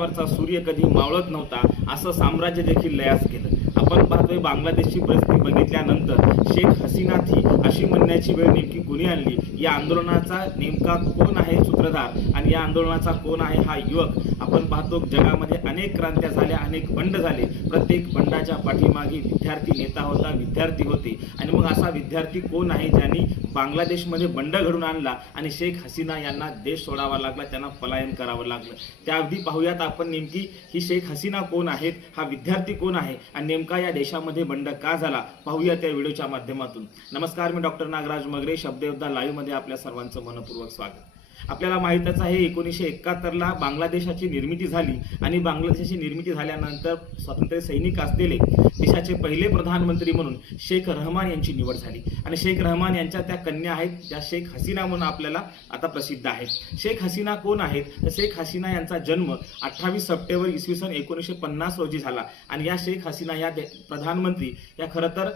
साम्राज्यावरचा सूर्य कधी मावळत नव्हता असं साम्राज्य देखील लयास गेलं आपण पाहतोय बांगलादेशची परिस्थिती बघितल्यानंतर शेख हसीना थी अशी म्हणण्याची वेळ नेमकी कोणी आणली? या आंदोलनाचा नेमका कोण आहे सूत्रधार आणि या आंदोलनाचा कोण आहे हा युवक? आपण पाहतो जगामध्ये अनेक क्रांत्या झाल्या अनेक बंड झाले. प्रत्येक बंडाच्या पाठीमागे विद्यार्थी नेता होता विद्यार्थी होते. आणि मग असा विद्यार्थी कोण आहे ज्यांनी बांगलादेशमध्ये बंड घडून आणला आणि शेख हसीना यांना देश सोडावा लागला त्यांना पलायन करावं लागलं? त्या अगदी पाहूयात आपण नेमकी ही शेख हसीना कोण आहेत हा विद्यार्थी कोण आहे? आणि नेमका या देशामध्ये बंड का झाला? पाहूया त्या व्हिडिओच्या माध्यमातून. नमस्कार मी डॉक्टर नागराज मगरे शब्दयोद्धा लाईव्हमध्ये आपल्या सर्वांचं मनपूर्वक स्वागत. आपल्याला माहीतच आहे एकोणीसशे एकाहत्तरला बांगलादेशाची निर्मिती झाली आणि बांगलादेशाची निर्मिती झाल्यानंतर स्वातंत्र्य सैनिक असलेले देशाचे पहिले प्रधानमंत्री म्हणून शेख रहमान यांची निवड झाली. आणि शेख रहमान यांच्या त्या कन्या आहेत ज्या शेख हसीना म्हणून आपल्याला आता प्रसिद्ध आहेत. शेख हसीना कोण आहेत? तर शेख हसीना यांचा जन्म अठ्ठावीस सप्टेंबर इसवी सन एकोणीसशे पन्नास रोजी झाला. आणि या शेख हसीना या प्रधानमंत्री या खरं तर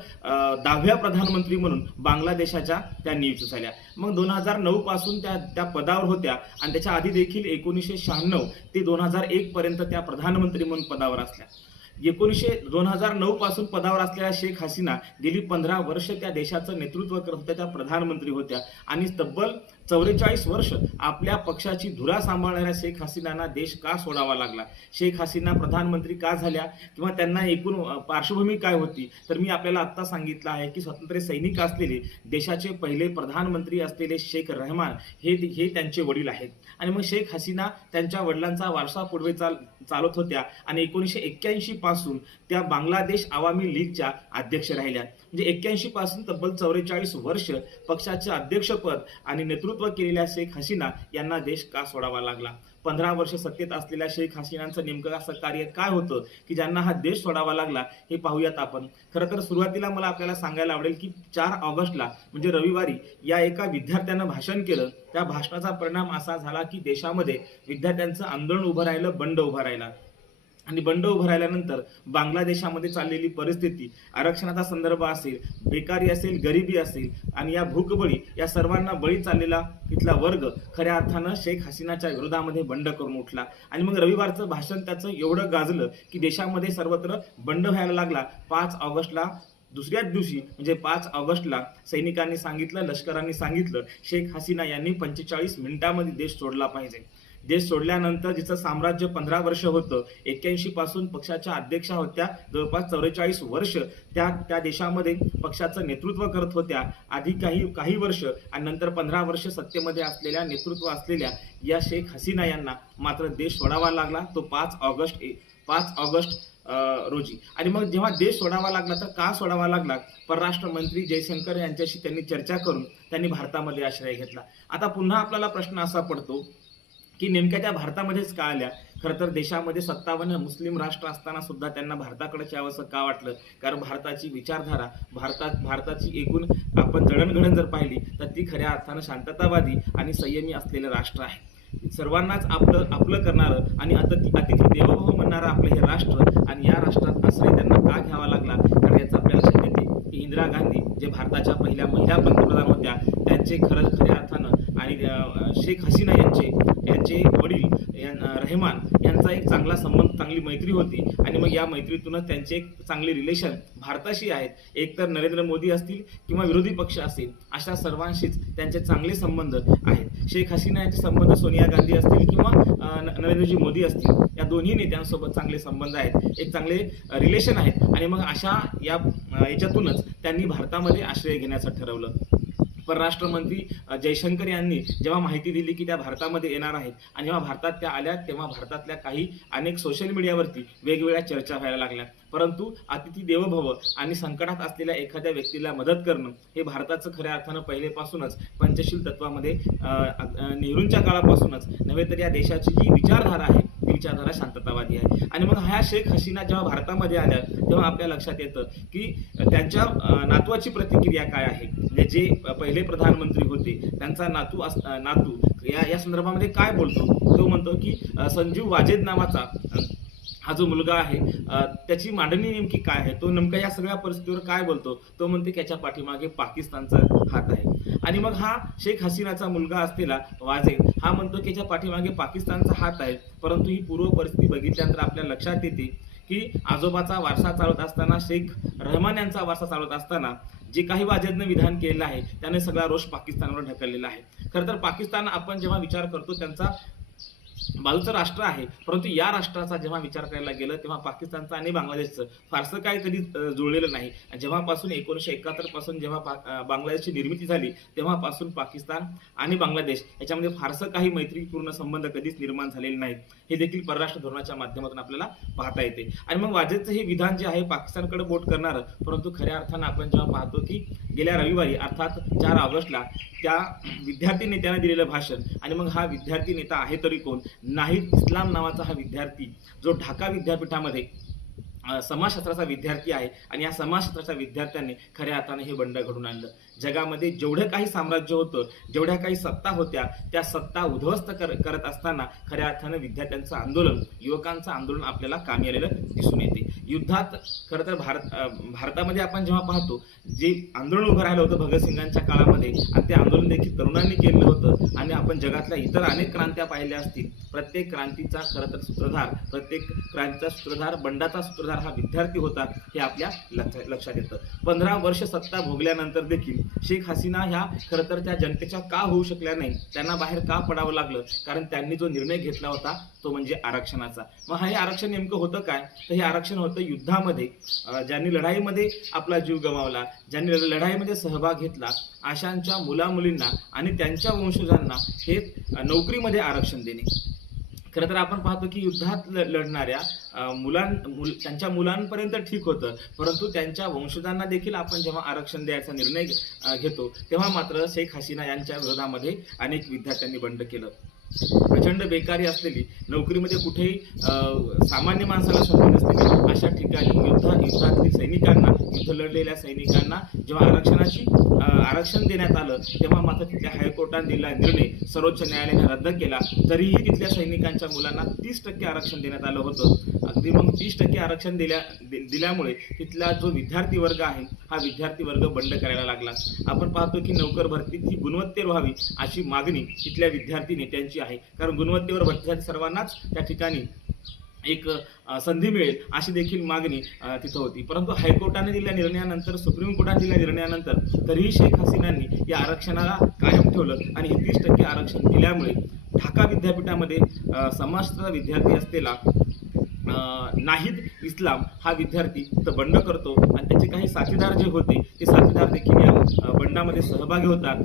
दहाव्या प्रधानमंत्री म्हणून बांगलादेशाच्या त्या नियुक्त झाल्या. मग दोन हजार नऊ पासून त्या त्या पदा पदावर होत्या. आणि त्याच्या आधी देखील एकोणीसशे शहाण्णव ते दोन हजार एक पर्यंत त्या प्रधानमंत्री म्हणून पदावर असल्या. एकोणीसशे दोन हजार नऊ पासून पदावर असलेल्या शेख हसीना गेली पंधरा वर्ष त्या देशाचं नेतृत्व करत होत्या त्या प्रधानमंत्री होत्या. आणि तब्बल चौवेचाळीस वर्ष आपल्या पक्षाची धुरा सांभाळणाऱ्या शेख हसीनांना देश का सोडावा लागला? शेख हसीना प्रधानमंत्री का झाल्या? किंवा त्यांना एकूण पार्श्वभूमी काय होती? तर मी आपल्याला आत्ता सांगितलं आहे की स्वातंत्र्य सैनिक असलेले देशाचे पहिले प्रधानमंत्री असलेले शेख रहमान हे हे त्यांचे वडील आहेत. आणि मग शेख हसीना त्यांच्या वडिलांचा वारसा पुढे चाल चालत होत्या आणि एकोणीसशे एक्क्याऐंशी पासून त्या बांगलादेश आवामी लीगच्या अध्यक्ष राहिल्या. म्हणजे एक्क्याऐंशी पासून तब्बल चौवेचाळीस वर्ष पक्षाचे अध्यक्षपद आणि नेतृत्व केलेल्या शेख हसीना यांना देश का सोडावा लागला? पंधरा वर्ष सत्तेत असलेल्या शेख हसीनांचं नेमकं असं कार्य काय होतं की ज्यांना हा देश सोडावा लागला हे पाहूयात आपण. खरं तर सुरुवातीला मला आपल्याला सांगायला आवडेल की चार ऑगस्टला म्हणजे रविवारी या एका विद्यार्थ्यानं भाषण केलं. त्या भाषणाचा परिणाम असा झाला की देशामध्ये विद्यार्थ्यांचं आंदोलन उभं राहिलं बंड उभं राहिला. आणि बंड उभं राहिल्यानंतर बांगलादेशामध्ये चाललेली परिस्थिती आरक्षणाचा संदर्भ असेल बेकारी असेल गरिबी असेल आणि या भूकबळी या सर्वांना बळी चाललेला तिथला वर्ग खऱ्या अर्थानं शेख हसीनाच्या विरोधामध्ये बंड करून उठला. आणि मग रविवारचं भाषण त्याचं एवढं गाजलं की देशामध्ये सर्वत्र बंड व्हायला लागला. पाच ऑगस्टला दुसऱ्याच दिवशी म्हणजे पाच ऑगस्टला सैनिकांनी सांगितलं लष्करांनी सांगितलं शेख हसीना यांनी पंचेचाळीस मिनिटांमध्ये देश सोडला पाहिजे. देश सोडल्यानंतर जिचं साम्राज्य पंधरा वर्ष होतं एक्क्याऐंशी पासून पक्षाच्या अध्यक्षा होत्या जवळपास चौवेचाळीस वर्ष त्या त्या देशामध्ये पक्षाचं नेतृत्व करत होत्या. आधी काही काही वर्ष आणि नंतर पंधरा वर्ष सत्तेमध्ये असलेल्या नेतृत्व असलेल्या या शेख हसीना यांना मात्र देश सोडावा लागला. तो पाच ऑगस्ट ए- पाच ऑगस्ट रोजी. आणि मग जेव्हा देश सोडावा लागला तर का सोडावा लागला? परराष्ट्र मंत्री जयशंकर यांच्याशी त्यांनी चर्चा करून त्यांनी भारतामध्ये आश्रय घेतला. आता पुन्हा आपल्याला प्रश्न असा पडतो की नेमक्या त्या भारतामध्येच का आल्या? खरं तर देशामध्ये सत्तावन्न मुस्लिम राष्ट्र असताना सुद्धा त्यांना भारताकडे यावंसं का वाटलं? कारण भारताची विचारधारा भारतात भारताची एकूण आपण जडणघडण जर पाहिली तर ती खऱ्या अर्थानं शांततावादी आणि संयमी असलेलं राष्ट्र आहे. सर्वांनाच आपलं आपलं करणारं आणि अतिथी अतिथी देवभाव म्हणणारं आपलं हे राष्ट्र आणि या राष्ट्रात आश्रय त्यांना का घ्यावा लागला? कारण याचा आपल्याला लक्षात येते की इंदिरा गांधी जे भारताच्या पहिल्या महिला पंतप्रधान होत्या त्यांचे खरं खऱ्या अर्थानं आणि शेख हसीना यांचे रेहमान यांचा एक चांगला संबंध चांगली मैत्री होती. आणि मग या मैत्रीतूनच त्यांचे एक चांगले रिलेशन भारताशी आहेत. एक तर नरेंद्र मोदी असतील किंवा विरोधी पक्ष असतील अशा सर्वांशीच त्यांचे चांगले संबंध आहेत. शेख हसीना यांचे संबंध सोनिया गांधी असतील किंवा न- नरेंद्रजी मोदी असतील या दोन्ही नेत्यांसोबत चांगले संबंध आहेत. एक चांगले रिलेशन आहेत. आणि मग अशा या याच्यातूनच त्यांनी भारतामध्ये आश्रय घेण्याचं ठरवलं. परराष्ट्र मंत्री जयशंकर यांनी जेव्हा माहिती दिली की त्या भारतामध्ये येणार आहेत आणि जेव्हा भारतात त्या आल्या तेव्हा भारतातल्या काही अनेक सोशल मीडियावरती वेगवेगळ्या चर्चा व्हायला लागल्या. परंतु अतिथी देवभव आणि संकटात असलेल्या एखाद्या व्यक्तीला मदत करणं हे भारताचं खऱ्या अर्थानं पहिलेपासूनच पंचशील तत्वामध्ये नेहरूंच्या काळापासूनच नव्हे तर या देशाची जी विचारधारा आहे विचारधारा शांततावादी आहे. आणि मग ह्या शेख हसीना जेव्हा भारतामध्ये आल्या तेव्हा आपल्या लक्षात येतं की त्यांच्या नातवाची प्रतिक्रिया काय आहे? म्हणजे जे पहिले प्रधानमंत्री होते त्यांचा नातू अस नातू या या संदर्भामध्ये काय बोलतो? तो म्हणतो की संजीव वाजेद नावाचा हा जो मुलगा आहे त्याची मांडणी नेमकी काय आहे? तो नेमका या सगळ्या परिस्थितीवर काय बोलतो? तो म्हणते की याच्या पाठीमागे पाकिस्तानचा हात आहे. आणि मग हा शेख हसीनाचा मुलगा असलेला वाजे हा म्हणतो की याच्या पाठीमागे पाकिस्तानचा हात आहे. परंतु ही पूर्व परिस्थिती बघितल्यानंतर आपल्या लक्षात येते की आजोबाचा वारसा चालवत असताना शेख रहमान यांचा वारसा चालवत असताना जे काही वाजेदनं विधान केलेलं आहे त्याने सगळा रोष पाकिस्तानवर ढकललेला आहे. खरं तर पाकिस्तान आपण जेव्हा विचार करतो त्यांचा बाजूचं राष्ट्र आहे परंतु या राष्ट्राचा जेव्हा विचार करायला गेलं तेव्हा पाकिस्तानचं आणि बांगलादेशचं फारसं काही कधी जुळलेलं नाही. जेव्हापासून एकोणीसशे एकाहत्तरपासून जेव्हा पा- बांगलादेशची निर्मिती झाली तेव्हापासून पाकिस्तान आणि बांगलादेश याच्यामध्ये फारसं काही मैत्रीपूर्ण संबंध कधीच निर्माण झालेले नाहीत. हे देखील परराष्ट्र धोरणाच्या माध्यमातून आपल्याला पाहता येते. आणि मग वाजेचं हे विधान जे आहे पाकिस्तानकडे बोट करणारं परंतु खऱ्या अर्थानं आपण जेव्हा पाहतो की गेल्या रविवारी अर्थात चार ऑगस्टला त्या विद्यार्थी नेत्यानं दिलेलं भाषण आणि मग हा विद्यार्थी नेता आहे तरी कोण? नाहीद इस्लाम नावाचा हा विद्यार्थी जो ढाका विद्यापीठामध्ये समाजशास्त्राचा विद्यार्थी आहे आणि या समाजशास्त्राच्या विद्यार्थ्यांनी खऱ्या अर्थाने हे बंड घडून आणलं. जगामध्ये जेवढं काही साम्राज्य होतं जेवढ्या काही सत्ता होत्या त्या सत्ता उद्ध्वस्त कर करत असताना खऱ्या अर्थानं विद्यार्थ्यांचं आंदोलन युवकांचं आंदोलन आपल्याला कामी आलेलं दिसून येते. युद्धात खरं तर भारत भारतामध्ये आपण जेव्हा पाहतो जे आंदोलन उभं राहिलं होतं भगतसिंगांच्या काळामध्ये आणि ते आंदोलन देखील तरुणांनी केलं होतं आणि आपण जगातल्या इतर अनेक क्रांत्या पाहिल्या असतील प्रत्येक क्रांतीचा खरं तर सूत्रधार प्रत्येक क्रांतीचा सूत्रधार बंडाचा सूत्रधार हा विद्यार्थी होता हे आपल्या लक्षात लक्षात येतं. पंधरा वर्ष सत्ता भोगल्यानंतर देखील शेख हसीना ह्या खरं तर त्या जनतेच्या का होऊ शकल्या नाही त्यांना बाहेर का पडावं लागलं कारण त्यांनी जो निर्णय घेतला होता तो म्हणजे आरक्षणाचा. मग हे आरक्षण नेमकं होतं काय? तर हे आरक्षण होतं युद्धामध्ये ज्यांनी लढाईमध्ये आपला जीव गमावला ज्यांनी लढाईमध्ये सहभाग घेतला अशांच्या मुलामुलींना आणि त्यांच्या वंशजांना हे नोकरीमध्ये आरक्षण देणे. खरं तर आपण पाहतो की युद्धात लढणाऱ्या मुलां मुल त्यांच्या मुलांपर्यंत ठीक होतं परंतु त्यांच्या वंशजांना देखील आपण जेव्हा आरक्षण द्यायचा निर्णय घेतो तेव्हा मात्र शेख हसीना यांच्या विरोधामध्ये अनेक विद्यार्थ्यांनी बंड केलं. प्रचंड बेकारी असलेली नोकरीमध्ये कुठेही अं, सामान्य माणसाला संधी नसलेली अशा ठिकाणी युद्ध युद्धातील सैनिकांना युद्ध लढलेल्या सैनिकांना जेव्हा आरक्षणाची आरक्षण देण्यात आलं तेव्हा मात्र तिथल्या हायकोर्टाने दिला निर्णय सर्वोच्च न्यायालयाने रद्द केला. तरीही तिथल्या सैनिकांच्या मुलांना तीस टक्के आरक्षण देण्यात आलं होतं. अगदी मग तीस टक्के आरक्षण दिल्या दि- दिल्यामुळे तिथला जो विद्यार्थी वर्ग आहे हा विद्यार्थी वर्ग बंड करायला लागला. आपण पाहतो की नोकर भरती ही गुणवत्तेवर व्हावी अशी मागणी तिथल्या विद्यार्थी नेत्यांची आहे. कारण गुणवत्तेवर भरतीसाठी सर्वांनाच त्या ठिकाणी एक संधी मिळेल अशी देखील मागणी तिथं होती. परंतु हायकोर्टाने दिलेल्या निर्णयानंतर सुप्रीम कोर्टाने दिलेल्या निर्णयानंतर तरीही शेख हसीनांनी या आरक्षणाला कायम ठेवलं आणि हे तीस टक्के आरक्षण दिल्यामुळे ढाका विद्यापीठामध्ये समाजचा विद्यार्थी असलेला नाहिद इस्लाम हा विद्यार्थी तिथं बंड करतो. आणि त्याचे काही साथीदार जे होते ते साथीदार देखील या बंडामध्ये सहभागी होतात.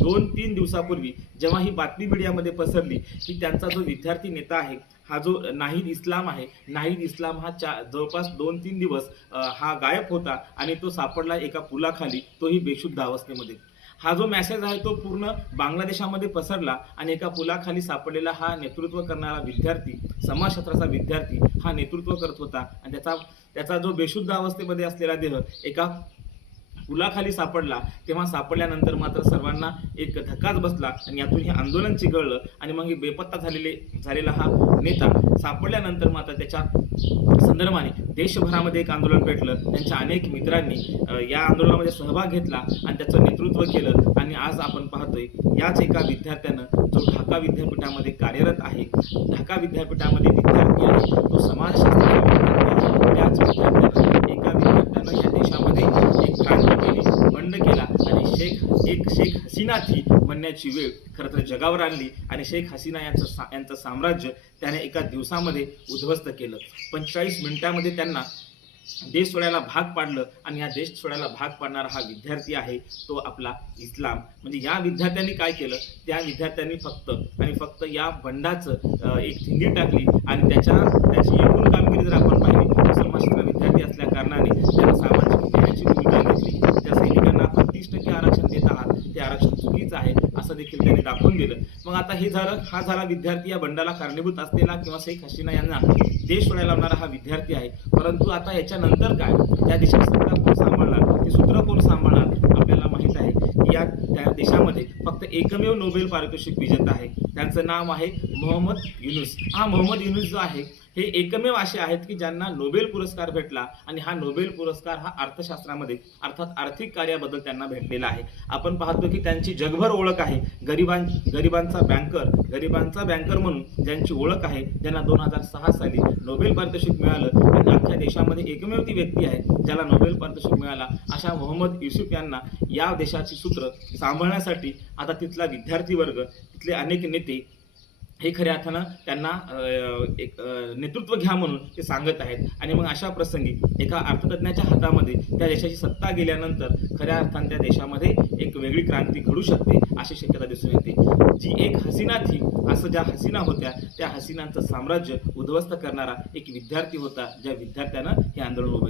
दोन तीन दिवसापूर्वी जेव्हा ही बातमी मीडियामध्ये पसरली की त्यांचा जो विद्यार्थी नेता आहे हा जो नाहीद इस्लाम आहे नाहीद इस्लाम हा चा जवळपास दोन तीन दिवस हा गायब होता आणि तो सापडला एका पुलाखाली तोही बेशुद्ध अवस्थेमध्ये. हा जो मेसेज आहे तो पूर्ण बांगलादेशामध्ये पसरला आणि एका पुलाखाली सापडलेला हा नेतृत्व करणारा विद्यार्थी समाजशास्त्राचा विद्यार्थी हा नेतृत्व करत होता. आणि त्याचा त्याचा जो बेशुद्ध अवस्थेमध्ये असलेला देह एका पुलाखाली सापडला तेव्हा सापडल्यानंतर मात्र सर्वांना एक धक्काच बसला आणि यातून हे आंदोलन चिघळलं आणि मग हे बेपत्ता झालेले झालेला हा नेता सापडल्यानंतर मात्र त्याच्या संदर्भाने देशभरामध्ये एक आंदोलन पेटलं. त्यांच्या अनेक मित्रांनी या आंदोलनामध्ये सहभाग घेतला आणि त्याचं नेतृत्व केलं. आणि आज आपण पाहतोय याच एका विद्यार्थ्यानं जो ढाका विद्यापीठामध्ये कार्यरत आहे ढाका विद्यापीठामध्ये विद्यार्थी आहे तो समाजशास्त्र त्याच विद्यार्थ्यानं एका विद्यार्थ्यानं या देशामध्ये एक क्रांती केली बंड केला आणि शेख एक शेख हसीनाची म्हणण्याची वेळ खरं तर जगावर आणली आणि शेख हसीना यांचं सा यांचं साम्राज्य त्याने एका दिवसामध्ये उद्ध्वस्त केलं. पंचेचाळीस मिनिटामध्ये त्यांना देश सोडायला भाग पाडलं आणि या देश सोडायला भाग पाडणारा हा विद्यार्थी आहे तो आपला इस्लाम. म्हणजे या विद्यार्थ्यांनी काय केलं? त्या विद्यार्थ्यांनी फक्त आणि फक्त या बंडाचं एक थिंगी टाकली आणि त्याच्या त्याची एकूण कामगिरी जर आपण पाहिली तर समाजशास्त्र विद्यार्थी असल्या कारणाने त्याला सामाजिक न्यायाची भूमिका घेतली त्या सैनिकांना आपण तीस टक्के आरक्षण देत आहात ते आरक्षण चुकीचं आहे असं देखील त्यांनी दाखवून दिलं. मग आता हे झालं हा झाला विद्यार्थी या बंडाला कारणीभूत असलेला किंवा शेख हसीना यांना देश सोडायला लावणारा हा विद्यार्थी आहे. परंतु आता याच्यानंतर काय? त्या देशात सत्ता कोण सांभाळणार? ते सूत्र कोण सांभाळणार? आपल्याला माहीत आहे की या त्या देशामध्ये फक्त एकमेव नोबेल पारितोषिक विजेता आहे. त्यांचं नाव आहे मोहम्मद युनुस. हा मोहम्मद युनुस जो आहे हे एकमेव असे आहेत की ज्यांना नोबेल पुरस्कार भेटला आणि हा नोबेल पुरस्कार हा अर्थशास्त्रामध्ये अर्थात आर्थिक कार्याबद्दल त्यांना भेटलेला आहे. आपण पाहतो की त्यांची जगभर ओळख आहे. गरिबां गरिबांचा बँकर गरिबांचा बँकर म्हणून ज्यांची ओळख आहे ज्यांना दोन हजार सहा साली नोबेल पारितोषिक मिळालं आणि अख्ख्या देशामध्ये एकमेव ती व्यक्ती आहे ज्याला नोबेल पारितोषिक मिळाला. अशा मोहम्मद युसुफ यांना या देशाची सूत्र सांभाळण्यासाठी आता तिथला विद्यार्थी वर्ग तिथले अनेक नेते हे खऱ्या अर्थानं त्यांना एक नेतृत्व घ्या म्हणून ते सांगत आहेत. आणि मग अशा प्रसंगी एका अर्थतज्ञाच्या हातामध्ये त्या देशाची सत्ता गेल्यानंतर खऱ्या अर्थानं त्या देशामध्ये एक वेगळी क्रांती घडू शकते अशी शक्यता दिसून येते. जी एक हसीना थी असं ज्या हसीना होत्या त्या हसीनांचं साम्राज्य उद्ध्वस्त करणारा एक विद्यार्थी होता ज्या विद्यार्थ्यानं हे आंदोलन उभं